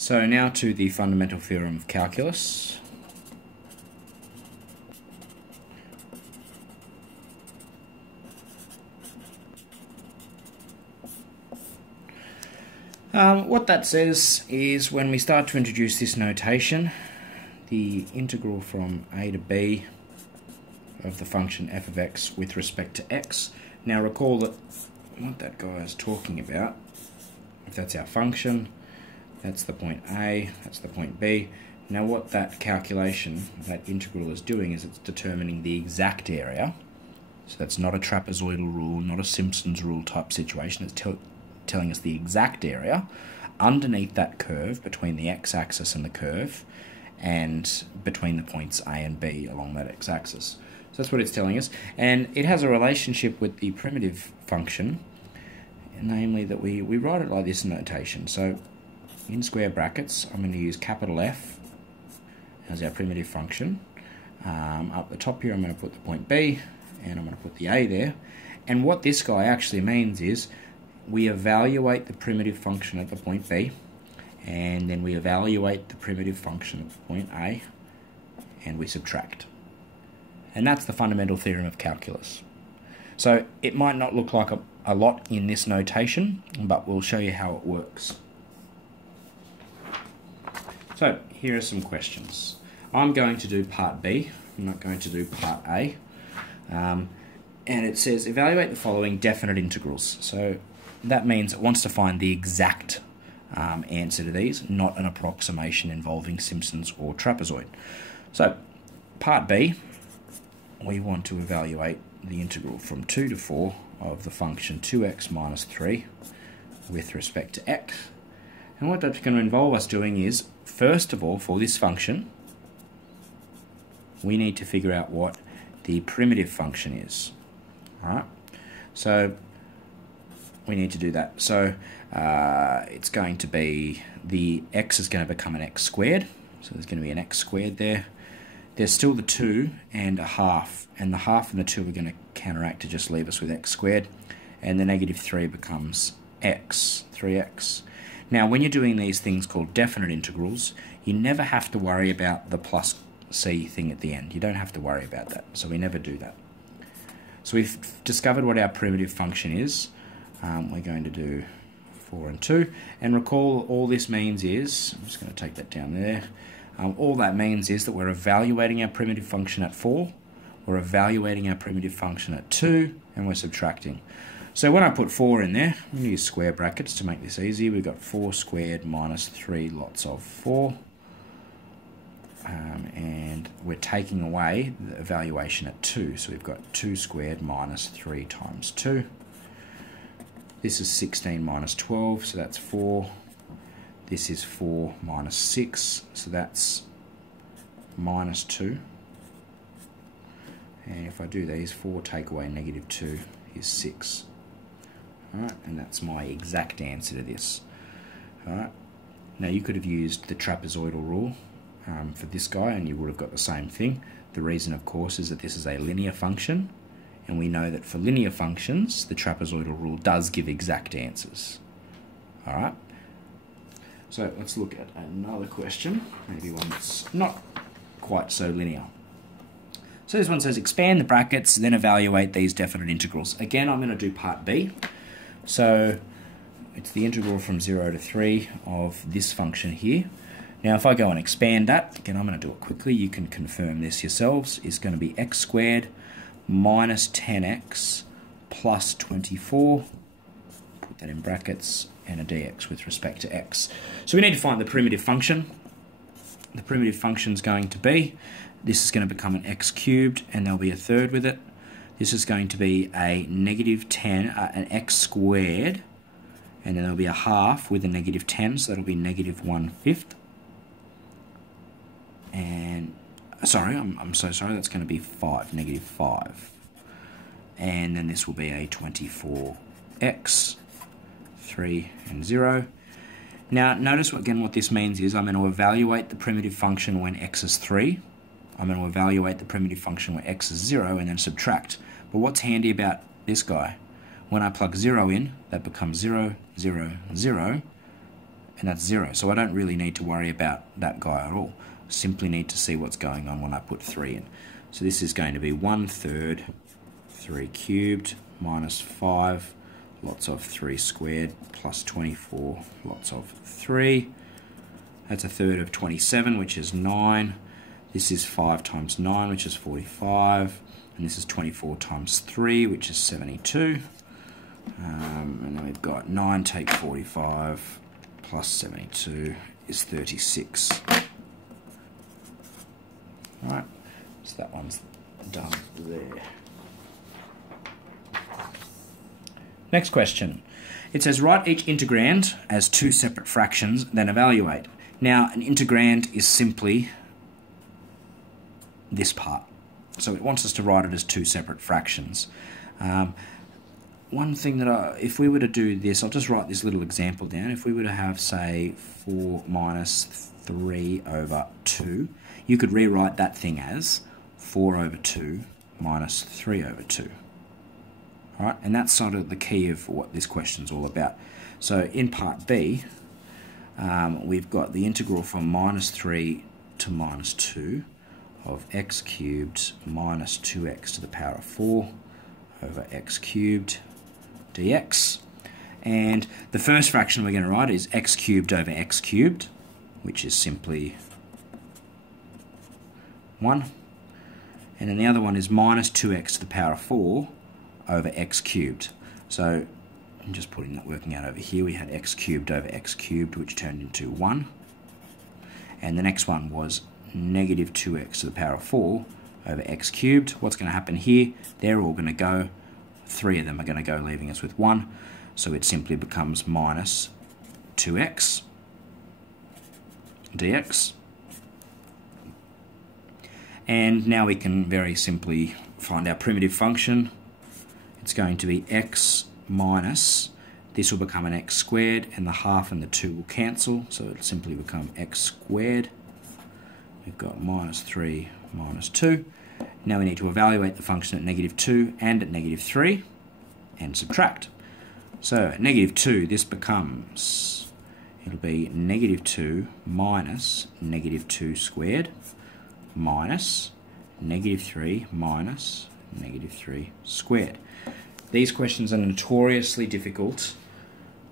So now to the fundamental theorem of calculus. What that says is when we start to introduce this notation, the integral from a to b of the function f of x with respect to x. Now recall that what that guy is talking about, if that's our function, that's the point A, that's the point B. Now what that calculation, that integral is doing is it's determining the exact area. So that's not a trapezoidal rule, not a Simpson's rule type situation. It's telling us the exact area underneath that curve between the x-axis and the curve and between the points A and B along that x-axis. So that's what it's telling us. And it has a relationship with the primitive function, namely that we write it like this in notation. So in square brackets, I'm going to use capital F as our primitive function. Up the top here, I'm going to put the point B, and I'm going to put the A there. And what this guy actually means is we evaluate the primitive function at the point B, and then we evaluate the primitive function at the point A, and we subtract. And that's the fundamental theorem of calculus. So it might not look like a lot in this notation, but we'll show you how it works. So here are some questions. I'm going to do part B, I'm not going to do part A. And it says evaluate the following definite integrals. So that means it wants to find the exact answer to these, not an approximation involving Simpson's or trapezoid. So part B, we want to evaluate the integral from 2 to 4 of the function 2x minus 3 with respect to x. And what that's going to involve us doing is, first of all, for this function, we need to figure out what the primitive function is. Alright, so we need to do that. So it's going to be, the x is going to become an x squared, so there's going to be an x squared there. There's still the 2 and a half, and the half and the 2 are going to counteract to just leave us with x squared, and the negative 3 becomes x, 3x. Now when you're doing these things called definite integrals, you never have to worry about the plus c thing at the end. You don't have to worry about that, so we never do that. So we've discovered what our primitive function is. We're going to do 4 and 2, and recall all this means is, I'm just going to take that down there, all that means is that we're evaluating our primitive function at 4, we're evaluating our primitive function at 2, and we're subtracting. So when I put 4 in there, I'm going to use square brackets to make this easy. We've got 4 squared minus 3 lots of 4. And we're taking away the evaluation at 2. So we've got 2 squared minus 3 times 2. This is 16 minus 12, so that's 4. This is 4 minus 6, so that's minus 2. And if I do these, 4 take away negative 2 is 6. Alright, and that's my exact answer to this. Alright, now you could have used the trapezoidal rule for this guy and you would have got the same thing. The reason, of course, is that this is a linear function, and we know that for linear functions the trapezoidal rule does give exact answers. Alright, so let's look at another question, maybe one that's not quite so linear. So this one says expand the brackets, then evaluate these definite integrals. Again, I'm going to do part B. So it's the integral from 0 to 3 of this function here. Now if I go and expand that, again I'm going to do it quickly, you can confirm this yourselves, is going to be x squared minus 10x plus 24, put that in brackets, and a dx with respect to x. So we need to find the primitive function. The primitive function is going to be, this is going to become an x cubed, and there'll be a third with it. This is going to be a negative 10, an x squared, and then there'll be a half with a negative 10, so that'll be negative 1/5. And, sorry, I'm so sorry, that's going to be 5, negative 5. And then this will be a 24x, 3 and 0. Now notice again what this means is I'm going to evaluate the primitive function when x is 3. I'm going to evaluate the primitive function when x is 0 and then subtract. But what's handy about this guy? When I plug 0 in, that becomes 0, 0, 0, and that's 0. So I don't really need to worry about that guy at all. I simply need to see what's going on when I put 3 in. So this is going to be 1/3 3 cubed minus 5 lots of 3 squared plus 24 lots of 3. That's 1/3 of 27, which is 9. This is 5 times 9, which is 45. And this is 24 times 3, which is 72. And then we've got 9 take 45 plus 72 is 36. Alright, so that one's done there. Next question. It says write each integrand as 2 separate fractions, then evaluate. Now, an integrand is simply this part. So it wants us to write it as 2 separate fractions. One thing that if we were to do this, I'll just write this little example down. If we were to have, say, 4 minus 3 over 2, you could rewrite that thing as 4 over 2 minus 3 over 2. All right, and that's sort of the key of what this question's all about. So in part B, we've got the integral from minus 3 to minus 2 of x cubed minus 2x to the power of 4 over x cubed dx. And the first fraction we're going to write is x cubed over x cubed, which is simply 1. And then the other one is minus 2x to the power of 4 over x cubed. So I'm just putting that working out over here. We had x cubed over x cubed, which turned into 1. And the next one was negative 2x to the power of 4 over x cubed. What's going to happen here? They're all going to go. 3 of them are going to go, leaving us with 1. So it simply becomes minus 2x dx. And now we can very simply find our primitive function. It's going to be x minus, this will become an x squared, and the half and the 2 will cancel, so it'll simply become x squared. We've got minus 3 minus 2. Now we need to evaluate the function at negative 2 and at negative 3 and subtract. So at negative 2, this becomes, it'll be negative 2 minus negative 2 squared minus negative 3 minus negative 3 squared. These questions are notoriously difficult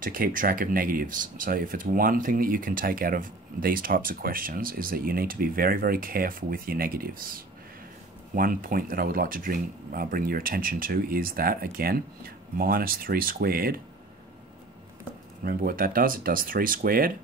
to keep track of negatives. So if it's one thing that you can take out of these types of questions is that you need to be very, very careful with your negatives. One point that I would like to bring your attention to is that, again, minus 3 squared. Remember what that does? It does 3 squared,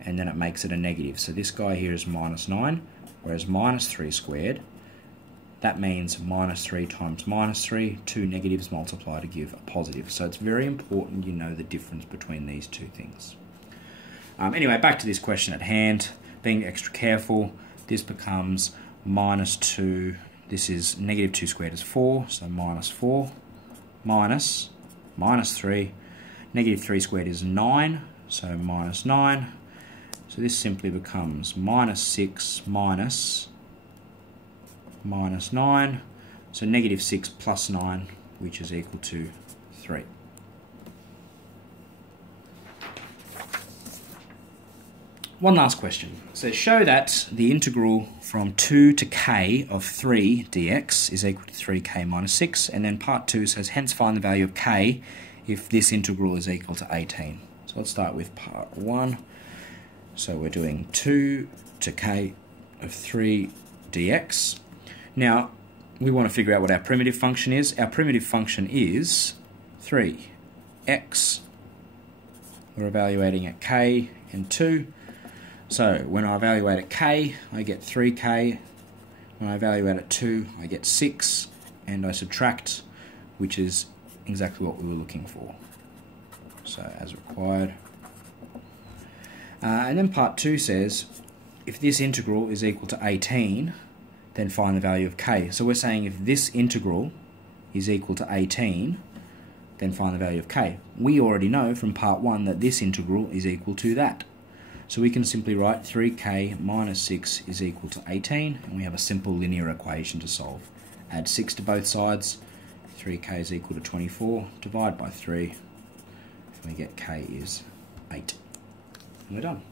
and then it makes it a negative. So this guy here is minus 9, whereas minus 3 squared, that means minus 3 times minus 3, 2 negatives multiply to give a positive. So it's very important you know the difference between these two things. Anyway, back to this question at hand. Being extra careful, this becomes minus 2, this is negative 2 squared is 4, so minus 4, minus 3, negative 3 squared is 9, so minus 9. So this simply becomes minus 6 minus 9, so negative 6 plus 9, which is equal to 3. One last question. So show that the integral from 2 to k of 3 dx is equal to 3k minus 6, and then part 2 says hence find the value of k if this integral is equal to 18. So let's start with part 1. So we're doing 2 to k of 3 dx. Now, we want to figure out what our primitive function is. Our primitive function is 3x. We're evaluating at k and 2. So when I evaluate at k, I get 3k. When I evaluate at 2, I get 6. And I subtract, which is exactly what we were looking for. So as required. And then part 2 says, if this integral is equal to 18, then find the value of k. So we're saying if this integral is equal to 18, then find the value of k. We already know from part 1 that this integral is equal to that. So we can simply write 3k minus 6 is equal to 18, and we have a simple linear equation to solve. Add 6 to both sides, 3k is equal to 24, divide by 3, and we get k is 8. And we're done.